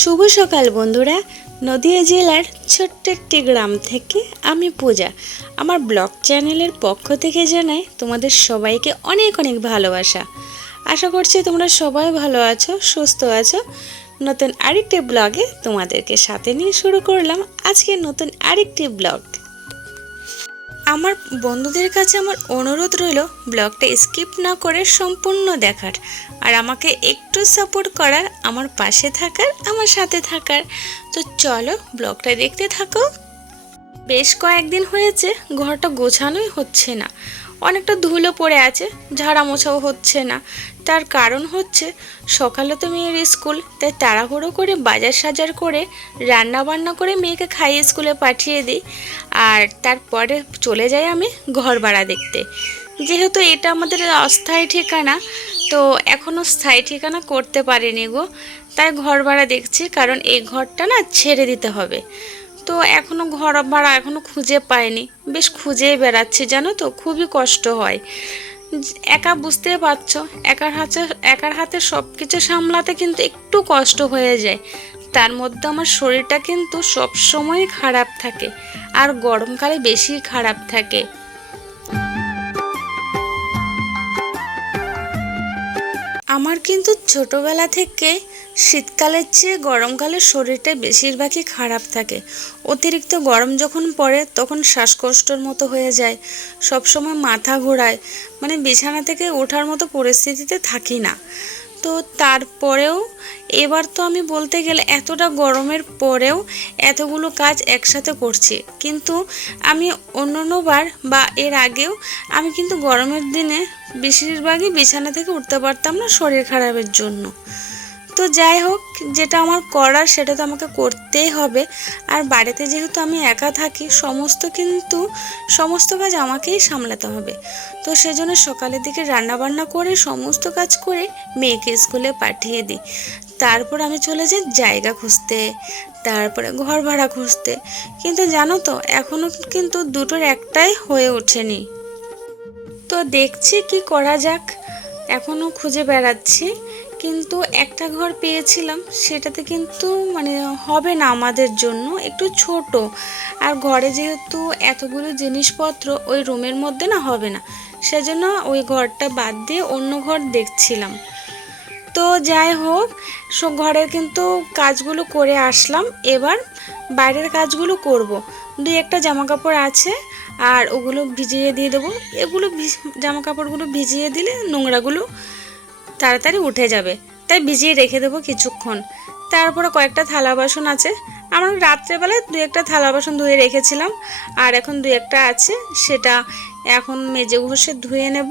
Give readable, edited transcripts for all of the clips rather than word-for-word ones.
শুভ সকাল বন্ধুরা। নদিয়া জেলার ছোট্ট একটি গ্রাম থেকে আমি পূজা আমার ব্লগ চ্যানেলের পক্ষ থেকে জানাই তোমাদের সবাইকে অনেক অনেক ভালোবাসা। আশা করছি তোমরা সবাই ভালো আছো, সুস্থ আছো। নতুন আরেকটি ব্লগে তোমাদেরকে সাথে নিয়ে শুরু করলাম আজকে নতুন আরেকটি ব্লগ। আমার বন্ধুদের কাছে আমার অনুরোধ রইল ব্লগটা স্কিপ না করে সম্পূর্ণ দেখার, আর আমাকে একটু সাপোর্ট করার, আমার পাশে থাকার, আমার সাথে থাকার। তো চলো ব্লগটা দেখতে থাকো। বেশ কয়েকদিন হয়েছে ঘরটা গোছানোই হচ্ছে না, অনেকটা ধুলো পড়ে আছে, ঝাড়া মোছাও হচ্ছে না। তার কারণ হচ্ছে সকালে তো মেয়ের স্কুল, তাই তাড়াহুড়ো করে বাজার সাজার করে রান্না বান্না করে মেয়েকে খাইয়ে স্কুলে পাঠিয়ে দিই, আর তারপরে চলে যাই আমি ঘর ভাড়া দেখতে। যেহেতু এটা আমাদের অস্থায়ী ঠিকানা, তো এখনও স্থায়ী ঠিকানা করতে পারিনি গো, তাই ঘর ভাড়া দেখছি, কারণ এই ঘরটা না ছেড়ে দিতে হবে। তো এখনও ঘর ভাড়া এখনও খুঁজে পাইনি, বেশ খুঁজেই বেড়াচ্ছি জানো তো, খুবই কষ্ট হয়। একা বুঝতে পারছো, একার হাতে সব কিছু সামলাতে কিন্তু একটু কষ্ট হয়ে যায়। তার মধ্যে আমার শরীরটা কিন্তু সব সময় খারাপ থাকে, আর গরমকালে বেশি খারাপ থাকে। আমার কিন্তু ছোটবেলা থেকে শীতকালের চেয়ে গরমকালে শরীরটা বেশিরভাগই খারাপ থাকে। অতিরিক্ত গরম যখন পড়ে তখন শ্বাসকষ্টর মতো হয়ে যায়, সবসময় মাথা ঘোরায়, মানে বিছানা থেকে ওঠার মতো পরিস্থিতিতে থাকি না। তো তারপরেও এবার তো আমি বলতে গেলে এতটা গরমের পরেও এতগুলো কাজ একসাথে করছি, কিন্তু আমি অন্যান্যবার বা এর আগেও আমি কিন্তু গরমের দিনে বেশিরভাগই বিছানা থেকে উঠতে পারতাম না শরীর খারাপের জন্য। তো যাই হোক, যেটা আমার করার সেটা তো আমাকে করতেই হবে। আর বাড়িতে যেহেতু আমি একা থাকি, সমস্ত কাজ আমাকেই সামলাতে হবে। তো সেজন্য সকালের দিকে রান্নাবান্না করে সমস্ত কাজ করে মেয়েকে স্কুলে পাঠিয়ে দিই। তারপর আমি চলে যাই জায়গা খুঁজতে, তারপরে ঘর ভাড়া খুঁজতে। কিন্তু জানো তো এখনও কিন্তু দুটোর একটাই হয়ে ওঠেনি। তো দেখছি কি করা যাক, এখনও খুঁজে বেড়াচ্ছি। কিন্তু একটা ঘর পেয়েছিলাম, সেটাতে কিন্তু মানে হবে না আমাদের জন্য, একটু ছোট। আর ঘরে যেহেতু এতগুলো জিনিসপত্র ওই রুমের মধ্যে না হবে না, সেজন্য ওই ঘরটা বাদ দিয়ে অন্য ঘর দেখছিলাম। তো যাই হোক, ঘরের কিন্তু কাজগুলো করে আসলাম, এবার বাইরের কাজগুলো করব। দুই একটা জামা কাপড় আছে, আর ওগুলো ভিজিয়ে দিয়ে দেবো। এগুলো জামা কাপড়গুলো ভিজিয়ে দিলে নোংরাগুলো তাড়াতাড়ি উঠে যাবে, তাই ভিজিয়ে রেখে দেবো কিছুক্ষণ। তারপরে কয়েকটা থালা বাসন আছে, আমরা রাত্রেবেলায় দুই একটা থালা বাসন ধুয়ে রেখেছিলাম, আর এখন দুই একটা আছে, সেটা এখন মেজে ঘষে ধুয়ে নেব।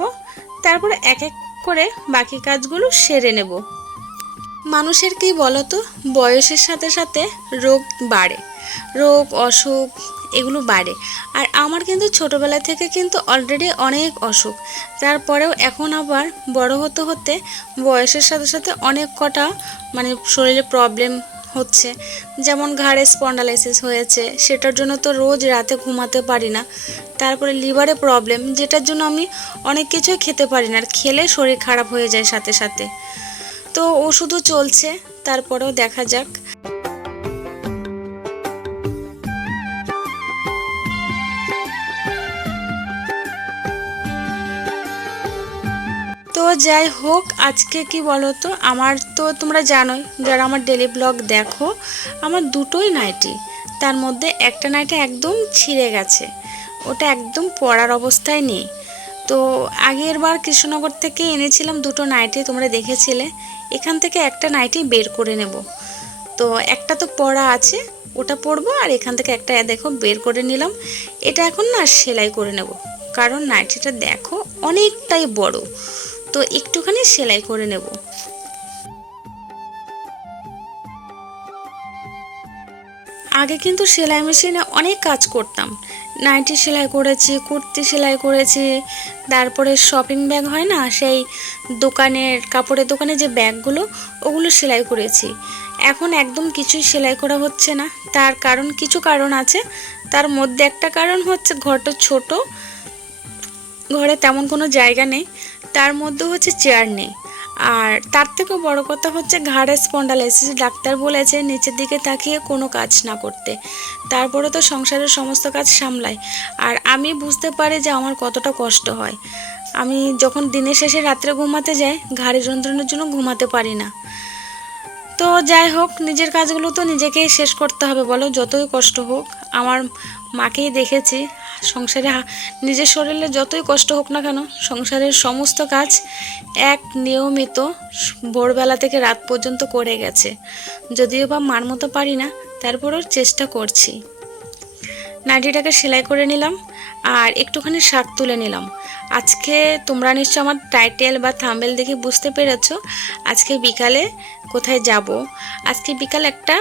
তারপরে এক এক করে বাকি কাজগুলো সেরে নেব। মানুষের কি বলতো, বয়সের সাথে সাথে রোগ বাড়ে, রোগ অসুখ এগুলো বাড়ে। আর আমার কিন্তু ছোটোবেলা থেকে কিন্তু অলরেডি অনেক অসুখ, তারপরেও এখন আবার বড় হতে হতে বয়সের সাথে সাথে অনেক কটা মানে শরীরে প্রবলেম হচ্ছে। যেমন ঘাড়ে স্পন্ডালাইসিস হয়েছে, সেটার জন্য তো রোজ রাতে ঘুমাতে পারি না। তারপরে লিভারে প্রবলেম, যেটার জন্য আমি অনেক কিছুই খেতে পারি না, আর খেলে শরীর খারাপ হয়ে যায় সাথে সাথে। তো ওষুধও চলছে, তারপরেও দেখা যাক। তো যাই হোক, আজকে কি বলো তো, আমার তো তোমরা জানোই যারা আমার ডেলি ব্লগ দেখো, আমার দুটোই নাইটি, তার মধ্যে একটা নাইটি একদম ছিঁড়ে গেছে, ওটা একদম পরার অবস্থায় নেই। তো আগের বার কৃষ্ণনগর থেকে এনেছিলাম দুটো নাইটি, তোমরা দেখেছিলে। এখান থেকে একটা নাইটি বের করে নেব। তো একটা তো পরা আছে, ওটা পরবো, আর এখান থেকে একটা দেখো বের করে নিলাম। এটা এখন না সেলাই করে নেব, কারণ নাইটিটা দেখো অনেকটাই বড়, তো একটুখানি সেলাই করে নেব। আগে কিন্তু সেলাই মেশিনে অনেক কাজ করতাম, নাইটি সেলাই করেছি, কুর্তি সেলাই করেছি, তারপরে শপিং ব্যাগ হয় না, সেই দোকানের কাপড়ের দোকানে যে ব্যাগগুলো, ওগুলো সেলাই করেছি। এখন একদম কিছুই সেলাই করা হচ্ছে না, তার কারণ কিছু কারণ আছে। তার মধ্যে একটা কারণ হচ্ছে ঘরটা ছোট, ঘরে তেমন কোনো জায়গা নেই, তার মধ্যে হচ্ছে চেয়ার নেই। আর তার থেকেও বড় কথা হচ্ছে ঘাড়ে স্পন্ডালাইসিস, ডাক্তার বলেছে নিচের দিকে তাকিয়ে কোনো কাজ না করতে। তারপরে তো সংসারের সমস্ত কাজ সামলাই। আর আমি বুঝতে পারি যে আমার কতটা কষ্ট হয়। আমি যখন দিনের শেষে রাত্রে ঘুমাতে যাই, ঘাড়ের যন্ত্রণার জন্য ঘুমাতে পারি না। তো যাই হোক, নিজের কাজগুলো তো নিজেকেই শেষ করতে হবে বলো, যতই কষ্ট হোক। আমার মাকেই দেখেছি সংসারে নিজের শরীরে যতই কষ্ট হোক না কেন, সংসারের সমস্ত কাজ এক নিয়মিত ভোরবেলা থেকে রাত পর্যন্ত করে গেছে। যদিও বা মার মতো পারি না, তারপরেও চেষ্টা করছি। নাইটিটাকে সেলাই করে নিলাম আর একটুখানি শাক তুলে নিলাম। আজকে তোমরা নিশ্চয় আমার টাইটেল বা থাম্বনেল দেখে বুঝতে পেরেছো আজকে বিকালে কোথায় যাব। আজকে বিকালে একটা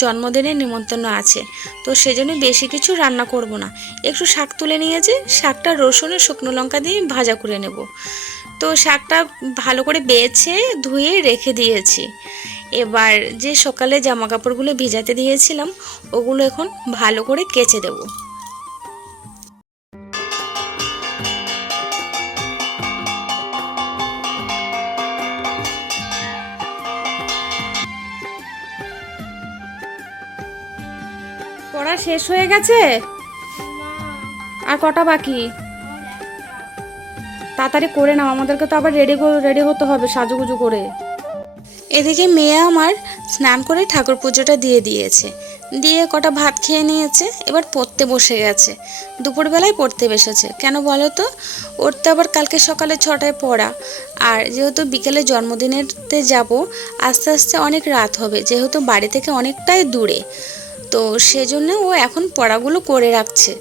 জন্মদিনের নিমন্ত্রণ আছে, তো সেজন্য বেশি কিছু রান্না করব না। একটু শাক তুলে নিয়েছি, শাকটা রসুন আর শুকনো লঙ্কা দিয়ে ভাজা করে নেব। তো শাকটা ভালো করে বেছে ধুয়ে রেখে দিয়েছি। এবার যে সকালে জামা কাপড়গুলো ভিজাতে দিয়েছিলাম ওগুলো এখন ভালো করে কেচে দেবো। পড়া শেষ হয়ে গেছে? আর কটা বাকি? তাড়াতাড়ি করে নাও, আমাদেরকে তো আবার রেডি হতে হবে সাজুগুজু করে। এদিকে মেয়ে আমার স্নান করে ঠাকুর পুজোটা দিয়ে দিয়েছে, দিয়ে কটা ভাত খেয়ে নিয়েছে, এবার পড়তে বসে গেছে। দুপুরবেলায় পড়তে বসেছে কেন বলো তো, ওর তো আবার কালকে সকালে 6টায় পড়া। আর যেহেতু বিকেলে জন্মদিনেরতে যাব, আস্তে আস্তে অনেক রাত হবে, যেহেতু বাড়ি থেকে অনেকটাই দূরে, তো সেজন্য ও এখন পড়াগুলো করে রাখছে।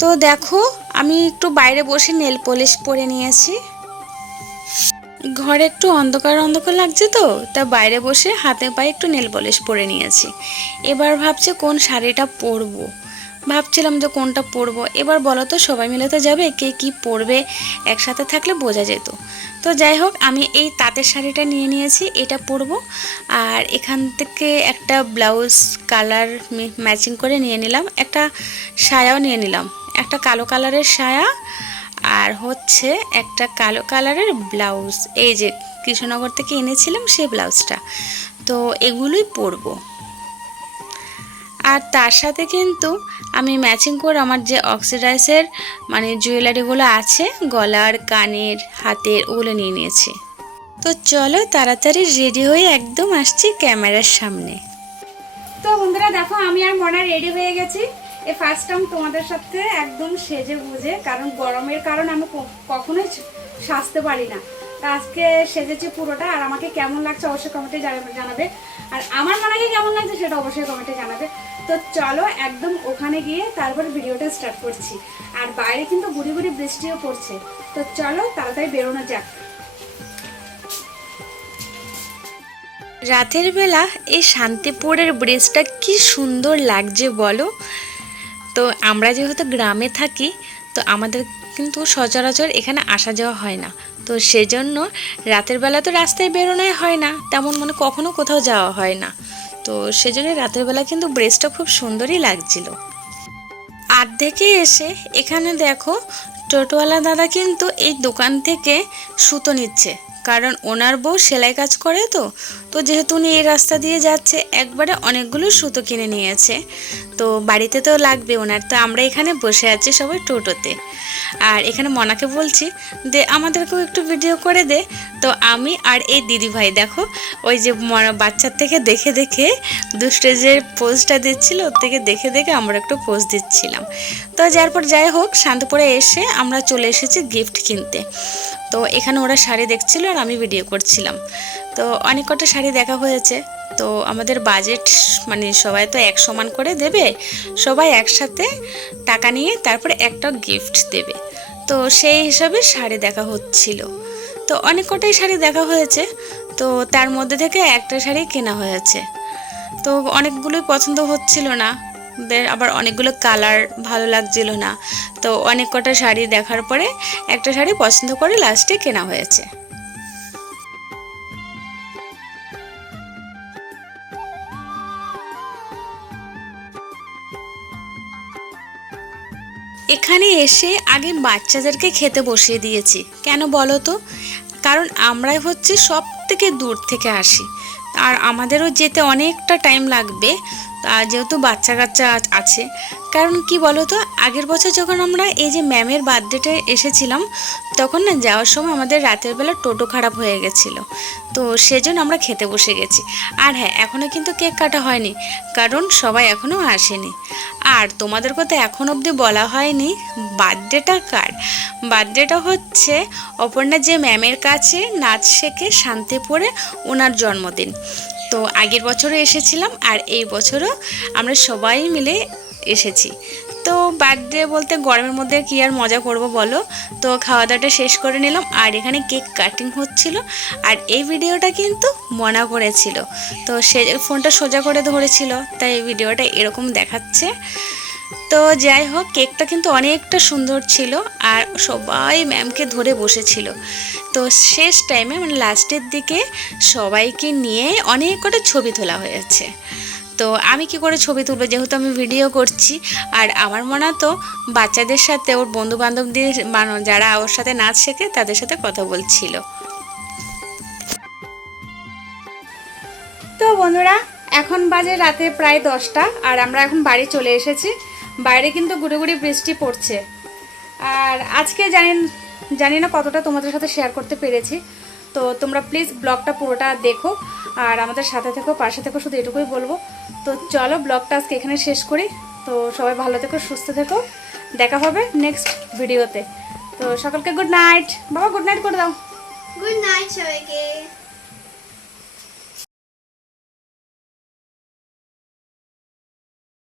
তো দেখো, আমি একটু বাইরে বসে নেল পলিশ পরে নিয়েছি। ঘরে একটু অন্ধকার অন্ধকার লাগছে, তো তা বাইরে বসে হাতে পায়ে একটু নেল পলিশ পরে নিয়েছি। এবার ভাবছি কোন শাড়িটা পরবো, ভাবছিলাম যে কোনটা পরবো। এবার বলো তো, সবাই মিলে তো যাবে, কে কি পরবে একসাথে থাকলে বোঝা যেত। তো যাই হোক, আমি এই তাঁতের শাড়িটা নিয়ে নিয়েছি, এটা পরবো। আর এখান থেকে একটা ব্লাউজ কালার ম্যাচিং করে নিয়ে নিলাম, একটা সায়াও নিয়ে নিলাম, একটা কালো কালারের সায়া আর হচ্ছে একটা কালো কালারের ব্লাউজ, এই যে কৃষ্ণনগর থেকে এনেছিলাম সেই ব্লাউজটা। তো এগুলোই পরবো। আর তার সাথে কিন্তু আমি ম্যাচিং করে আমার যে অক্সিডাইসের মানে জুয়েলারিগুলো আছে, গলার, কানের, হাতের, ওগুলো নিয়ে নিয়েছি। তো চলো তাড়াতাড়ি রেডি হয়ে একদম আসছি ক্যামেরার সামনে। তো বন্ধুরা দেখো, আমি আর মনা রেডি হয়ে গেছি। এই ফার্স্ট টাইম তোমাদের সাথে একদম সেজে বুঝে, কারণ গরমের কারণে আমি কখনোই সাজতে পারি না। তা আজকে সেজেছি পুরোটা। আর আমাকে কেমন লাগছে অবশ্যই কমেন্টে জানাবে, আর আমার মনাকে কেমন লাগছে সেটা অবশ্যই কমেন্টে জানাবে। তো চলো একদম ওখানে গিয়ে তারপর ভিডিওটা স্টার্ট করছি। আর বাইরে কিন্তু গুড়ি গুড়ি বৃষ্টিও পড়ছে, তো চলো তাড়াতাড়ি বেরোনো যাক। রাতের বেলা এই শান্তিপুরের ব্রিজটা কি সুন্দর লাগছে বলো। তো আমরা যেহেতু গ্রামে থাকি, তো আমাদের কিন্তু সচরাচর এখানে আসা যাওয়া হয় না, তো সেজন্য রাতের বেলা তো রাস্তায় বেরোনোই হয় না তেমন, মানে কখনো কোথাও যাওয়া হয় না। তো সেজন্য রাতের বেলা কিন্তু ব্রিজটা খুব সুন্দরই লাগছিল। আর্ধেকে এসে এখানে দেখো, টোটোওয়ালা দাদা কিন্তু এই দোকান থেকে সুতো নিচ্ছে, কারণ ওনার বউ সেলাই কাজ করে। তো তো যেহেতু উনি এই রাস্তা দিয়ে যাচ্ছে, একবারে অনেকগুলো সুতো কিনে নিয়েছে। তো বাড়িতে তো লাগবে ওনার, তো আমরা এখানে বসে আছি সবাই টোটোতে। আর এখানে মনাকে বলছি দে আমাদেরকেও একটু ভিডিও করে দে। তো আমি আর এই দিদিভাই দেখো, ওই যে বাচ্চার থেকে দেখে দেখে দুস্টেজের পোজটা দিচ্ছিল, ওর থেকে দেখে দেখে আমরা একটু পোজ দিচ্ছিলাম। তো যাই হোক, শান্তপুরে এসে আমরা চলে এসেছি গিফট কিনতে। তো এখানে ওরা শাড়ি দেখছিল আর আমি ভিডিও করছিলাম। তো অনেক কটা শাড়ি দেখা হয়েছে। তো আমাদের বাজেট মানে সবাই তো এক সমান করে দেবে, সবাই একসাথে টাকা নিয়ে তারপরে একটা গিফট দেবে। তো সেই হিসাবে শাড়ি দেখা হচ্ছিল। তো অনেক কটাই শাড়ি দেখা হয়েছে, তো তার মধ্যে থেকে একটা শাড়ি কেনা হয়েছে। তো অনেকগুলোই পছন্দ হচ্ছিল না, আবার অনেকগুলো কালার ভালো লাগছিল না। তো অনেক কটা শাড়ি দেখার পরে একটা শাড়ি পছন্দ করে লাস্টে কেনা হয়েছে। এখানে এসে আগে বাচ্চাদেরকে খেতে বসিয়ে দিয়েছি, কেন বলো তো, কারণ আমরাই হচ্ছে সব থেকে দূর থেকে আসি, আর আমাদেরও যেতে অনেকটা টাইম লাগবে, যেহেতু বাচ্চা কাচ্চা আছে। কারণ কি বলো তো, আগের বছর যখন আমরা এই যে ম্যামের বার্থডেতে এসেছিলাম, তখন না যাওয়ার সময় আমাদের রাতের বেলা টোটো খারাপ হয়ে গেছিলো, তো সেজন্য আমরা খেতে বসে গেছি। আর হ্যাঁ, এখনও কিন্তু কেক কাটা হয়নি, কারণ সবাই এখনও আসেনি। আর তোমাদের কথা এখন অবধি বলা হয়নি, বার্থডেটা কার। বার্থডেটা হচ্ছে অপর্ণা যে ম্যামের কাছে নাচ শেখে শান্তিপুরে, ওনার জন্মদিন। তো আগের বছরও এসেছিলাম, আর এই বছরও আমরা সবাই মিলে এসেছি। তো বার্থডে বলতে গরমের মধ্যে কি আর মজা করব বলো। তো খাওয়া দাওয়াটা শেষ করে নিলাম, আর এখানে কেক কাটিং হচ্ছিল। আর এই ভিডিওটা কিন্তু মনা করেছিল, তো সে ফোনটা সোজা করে ধরেছিল, তাই এই ভিডিওটা এরকম দেখাচ্ছে। তো যাই হোক, কেকটা কিন্তু অনেকটা সুন্দর ছিল, আর সবাই ম্যামকে ধরে বসেছিল। তো শেষ টাইমে মানে লাস্টের দিকে সবাইকে নিয়ে অনেক কটা ছবি তোলা হয়েছে। তো আমি কি করে ছবি তুলবো, যেহেতু আমি ভিডিও করছি। আর আমার মনে তো বাচ্চাদের সাথে ওর বন্ধু বান্ধবদের যারা ওর সাথে নাচ শেখে তাদের সাথে কথা বলছিল। তো বন্ধুরা, এখন বাজে রাতে প্রায় 10টা, আর আমরা এখন বাড়ি চলে এসেছি। বাইরে কিন্তু গুড়ি বৃষ্টি পড়ছে। আর আজকে জানি না কতটা তোমাদের সাথে শেয়ার করতে পেরেছি। তো তোমরা প্লিজ ব্লগটা পুরোটা দেখো, আর আমাদের সাথে থেকো, পাশে থেকো, শুধু এটুকুই বলবো। তো চলো ব্লগটা আজকে এখানে শেষ করি। তো সবাই ভালো থেকো, সুস্থ থেকো, দেখা হবে নেক্সট ভিডিওতে। তো সকলকে গুড নাইট। বাবা গুড নাইট করে দাও। গুড নাইট সবাইকে।